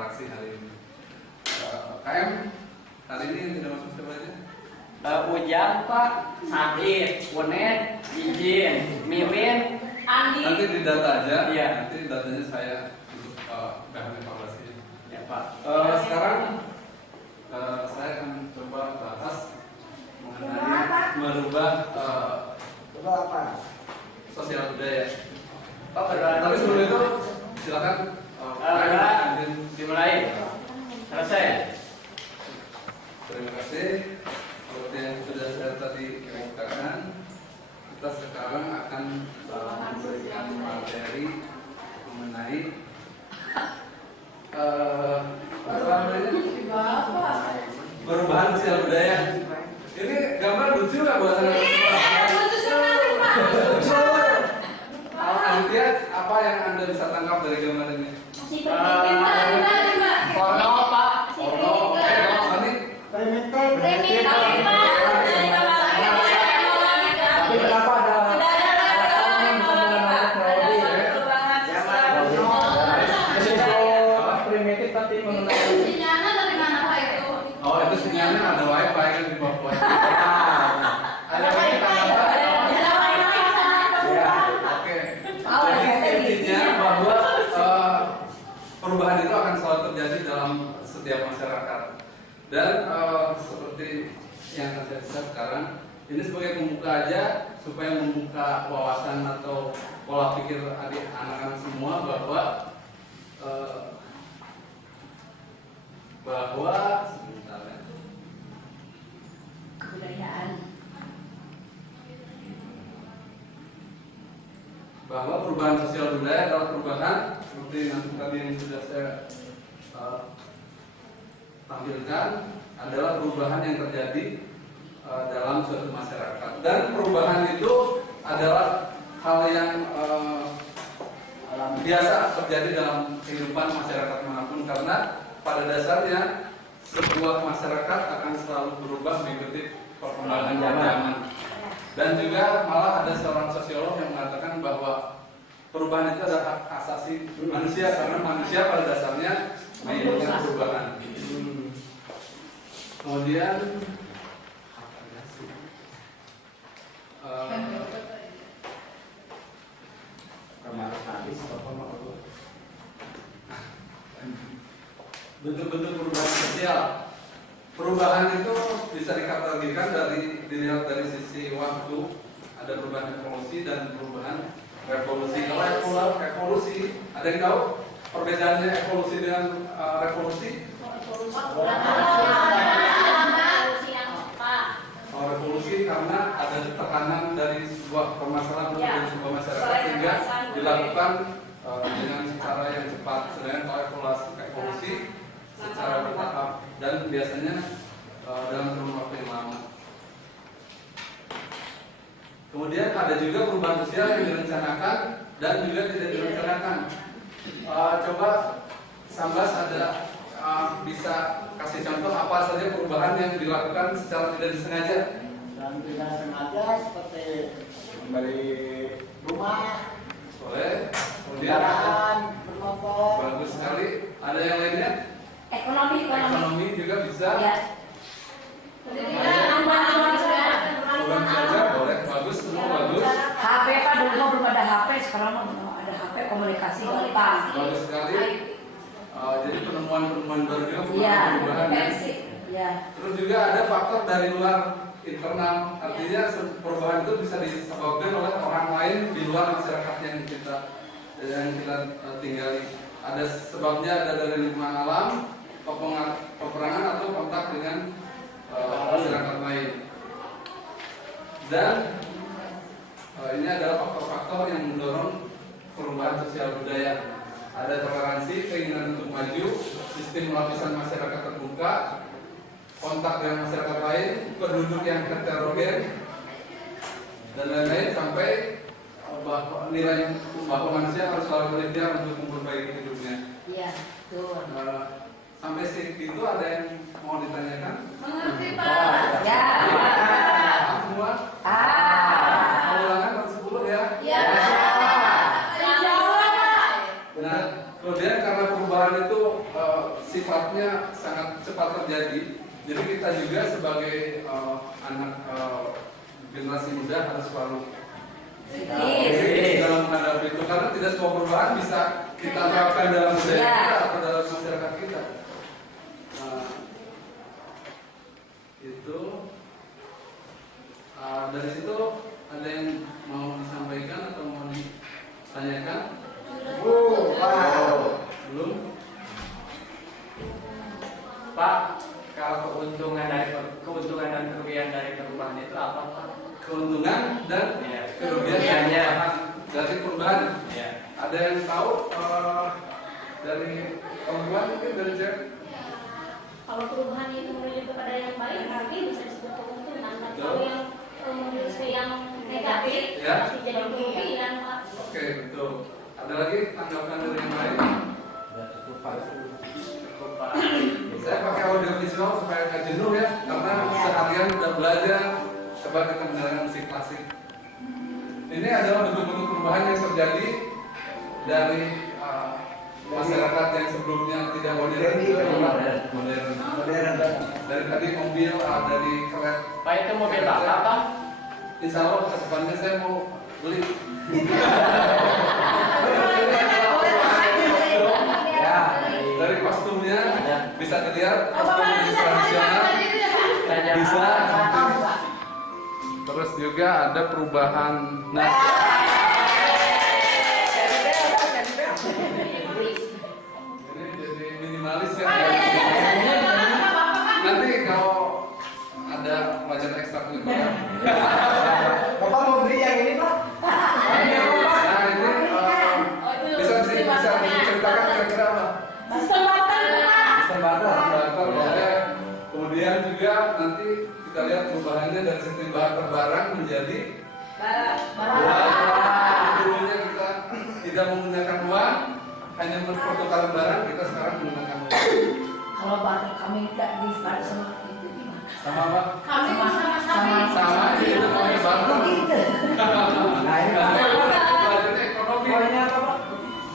berinteraksi hari ini. KM hari ini yang tidak masuk siapa aja? Ujang Pak, Sakit, Unet, Izin, Mimin, Andi. Nanti di data aja. Iya. Nanti datanya saya untuk bahan evaluasi. Ya Pak. Sekarang saya akan coba bahas mengenai merubah sosial budaya. Tapi sebelum itu silakan dimulai. Selesai. Terima kasih. Seperti yang sudah saya tadi kemukakan, kita sekarang akan memberikan materi mengenai perubahan sosial budaya. Ini gambar lucu nggak buat anak-anak? Aditya, apa yang Anda bisa tangkap dari gambar ini? Porno Pak. Porno, Sani? Primitif. Tapi kenapa ada primitif tapi mengenai Oh, itu sinyalnya ada wifi kan di bawah. Ada wifi. Oke. Jadi intinya bahwa perubahan itu akan selalu terjadi dalam setiap masyarakat. Dan seperti yang saya lihat sekarang, ini sebagai pembuka aja supaya membuka wawasan atau pola pikir anak-anak semua bahwa sebentar ya. Kebudayaan. Bahwa perubahan sosial budaya adalah perubahan seperti yang tadi yang sudah saya tampilkan adalah perubahan yang terjadi dalam suatu masyarakat, dan perubahan itu adalah hal yang biasa terjadi dalam kehidupan masyarakat manapun, karena pada dasarnya sebuah masyarakat akan selalu berubah mengikuti perkembangan zaman. Dan juga malah ada seorang sosiolog yang mengatakan bahwa perubahan itu adalah hak asasi manusia, karena manusia pada dasarnya menginginkan perubahan. Kemudian bentuk-bentuk perubahan sosial. Perubahan itu bisa dikategorikan dilihat dari sisi waktu. Ada perubahan evolusi dan perubahan revolusi. Kalau evolusi, ada yang tahu perbedaannya evolusi dengan revolusi? Revolusi karena ada tekanan dari sebuah permasalahan atau sebuah masyarakat sehingga dilakukan dengan cara yang cepat. Sedangkan kalau evolusi secara bertahap dan biasanya dalam kurun waktu yang lama. Kemudian ada juga perubahan sosial yang direncanakan dan juga tidak direncanakan. Coba Sambas ada bisa kasih contoh apa saja perubahan yang dilakukan secara tidak disengaja? dan tidak sengaja seperti membeli rumah, Boleh. Kemudian kendaraan, bermotor. bagus sekali. Ada yang lainnya? Ekonomi juga bisa. Ya. Program kerja boleh. Bagus, semua bagus. HP Pak, dulu belum ada HP, sekarang ada HP, komunikasi gampang. Bagus sekali. Jadi penemuan-penemuan baru juga Iya. perubahan. Ya. Terus juga ada faktor dari luar internal. Artinya perubahan itu bisa disebabkan oleh orang lain di luar masyarakat yang kita tinggali. Ada sebabnya, ada dari lingkungan alam, peperangan atau kontak dengan masyarakat lain. Dan ini adalah faktor-faktor yang mendorong perubahan sosial budaya. Ada toleransi, keinginan untuk maju, sistem lapisan masyarakat terbuka, kontak dengan masyarakat lain, penduduk yang heterogen, dan lain-lain, sampai nilai bahwa manusia harus selalu berikhtiar untuk memperbaiki hidupnya. Iya, betul. Sampai situ ada yang mau ditanyakan? Mengerti Pak? Ya. Semua? Ah. Ulangan nomor 10 ya? Ya. Nah, kemudian karena perubahan itu sifatnya sangat cepat terjadi. Jadi kita juga sebagai anak generasi muda harus selalu dalam menghadapi itu, karena tidak semua perubahan bisa kita terapkan dalam budaya kita atau dalam masyarakat kita. Itu dari situ ada yang mau disampaikan atau mau ditanyakan? Belum? Pak, kalau keuntungan dan kerugian dari perubahan itu apa, Pak? Keuntungan dan Ya. kerugian dari perubahan. Ya. Ada yang tahu dari perempuan mungkin dari cewek? Kalau perubahan itu menuju kepada yang baik, berarti bisa disebut keuntungan. Dan kalau yang menuju ke yang negatif, Ya. pasti jadi kerugian, Pak. Oke, betul. Ada lagi tanggapan dari yang lain? Cukup, Pak. Saya pakai audio visual supaya nggak jenuh ya, karena seharian udah belajar. Coba kita mendengarkan musik klasik. Ini adalah bentuk-bentuk perubahan yang terjadi dari masyarakat yang sebelumnya tidak modern ke modern. Dari tadi mobil, dari kereta. Pak, itu mobil Bapak, Pak? Insya Allah ke depannya saya mau beli. Dari kostumnya bisa dilihat kostum tradisional, bisa. Terus juga ada perubahan. Nah, ini jadi minimalis ya. Nanti kalau ada pelajaran ekstrakurikuler. Bapak mau beli yang ini, Pak? Nah ini bisa diceritakan kira-kira apa? Sistem barter, Pak. Sistem barter. Barter. Kemudian juga nanti kita lihat perubahannya dari sistem barter barang menjadi dulunya kita tidak menggunakan uang, hanya pertukaran barang. Kita sekarang menggunakan uang. Kalau barter kami tidak dibarter sama itu gimana? Sama apa? Kami sama-sama. Sama itu namanya barter. Begitu. Nah, ini Pak. Pelajaran ekonomi. Poinnya apa, Pak?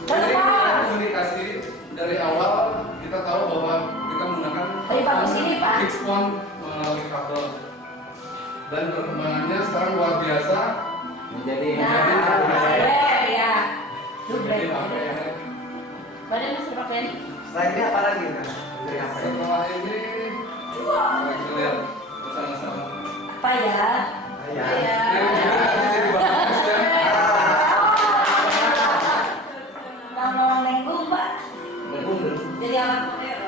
Jadi komunikasi dari awal kita tahu bahwa kita menggunakan Tapi bagus ini, Pak. fixed phone melalui kabel, dan perkembangannya sekarang luar biasa Menjadi Ya. menjadi HP. Badan masih pakai ini. Setelah ini apa lagi, Mas? Dari apa ini? Setelah ini kita lihat bersama-sama. Apa ya? Ya. Yang juga nanti jadi bagus ya. Nama Nenggung, Pak. Jadi alat modern.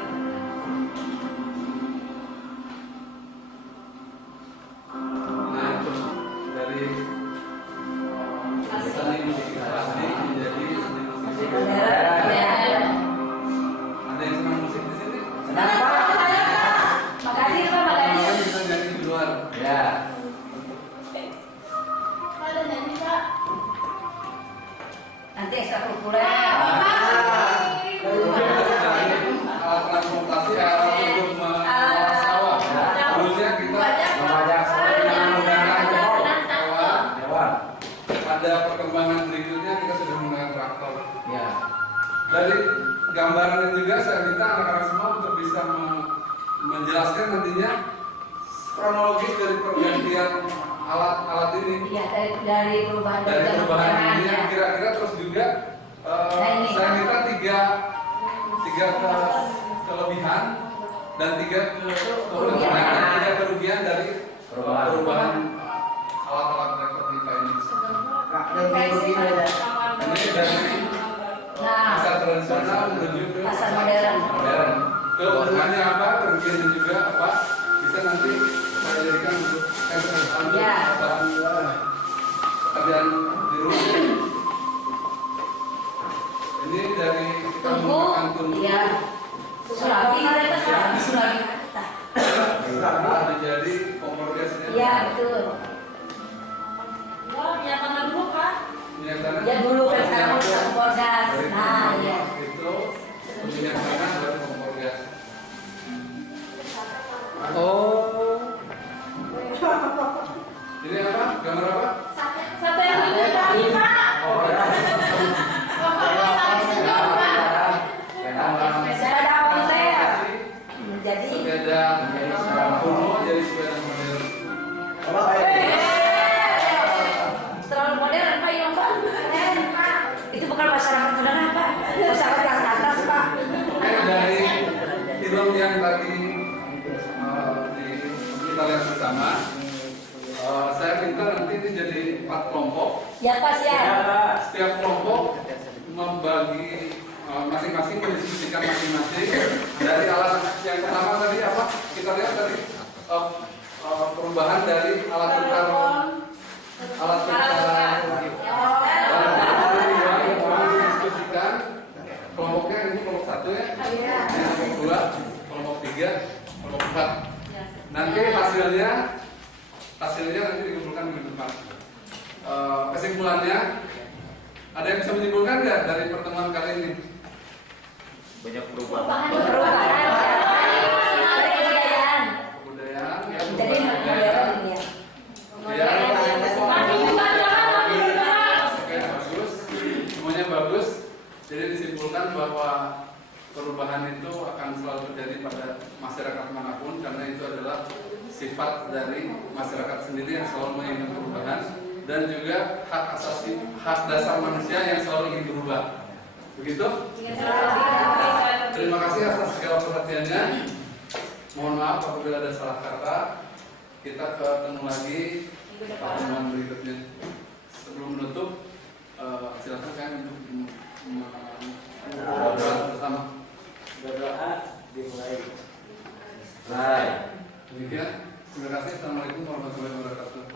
Nah itu dari seni musik klasik menjadi seni musik modern. Ya. Ada yang senang musik di sini? Kenapa? Makasih, Pak. Orang Makasih. bisa nyanyi di luar. Ya. Ada nyanyi, Pak. Nanti ekstrakurikuler. Alat transportasi, alat untuk mengolah sawah. Dulunya kita Memajak menggunakan hewan. hewan. Pada perkembangan berikutnya kita sudah menggunakan traktor. Ya. Dari gambarannya juga saya minta anak-anak semua untuk bisa menjelaskan nantinya kronologis dari pergantian alat-alat ini. Iya, dari perubahan Dari perubahan ini ya. kira-kira terus juga Nah, ini. saya minta tiga kelebihan dan tiga kekurangan, tiga kerugian dari perubahan alat-alat elektronika ini. Kak, yang begini aja. Ini dari Nah, pasar tradisional menuju ke pasar modern. modern. Keuntungannya apa, kerugiannya juga apa, bisa nanti saya jadikan untuk Ya. bahan pekerjaan di rumah. Ini dari kita menggunakan tungku. Iya. Sulami mereka sulami kita. Menjadi kompor gasnya. Iya, betul. Wah, minyak tanah dulu, Pak. Minyak tanah. Ya dulu kan sekarang Dari udah kompor gas. Nah, iya. Itu minyak tanah baru kompor gas. Ini apa? Gambar apa? Sate yang dulu tadi, Pak. Bapak mau tarik senyum, Pak. Saya ada apa saya? yang tadi kita lihat bersama, saya minta nanti ini jadi 4 kelompok. Ya Pak ya. Setiap kelompok membagi masing-masing mendiskusikan masing-masing dari alat yang pertama tadi apa? Kita lihat tadi perubahan dari alat tukar didiskusikan. Kelompoknya ini kelompok 1 ya, ini kelompok 2, kelompok 3, kelompok 4. Nanti hasilnya nanti dikumpulkan minggu depan. Kesimpulannya, ada yang bisa menyimpulkan nggak dari pertemuan kali ini? Banyak perubahan. Kebudayaan. Kebudayaan, ya, Jadi modern ya. Oke, bagus, semuanya bagus. Jadi disimpulkan bahwa perubahan itu akan selalu terjadi pada masyarakat manapun karena itu adalah sifat dari masyarakat sendiri yang selalu menginginkan perubahan dan juga hak asasi, hak dasar manusia yang selalu ingin berubah. Begitu? Terima kasih atas segala perhatiannya. Mohon maaf apabila ada salah kata. Kita ketemu lagi pertemuan berikutnya. Sebelum menutup, silakan saya untuk berdoa bersama. Berdoa dimulai. Demikian. Terima kasih. Assalamualaikum warahmatullahi wabarakatuh.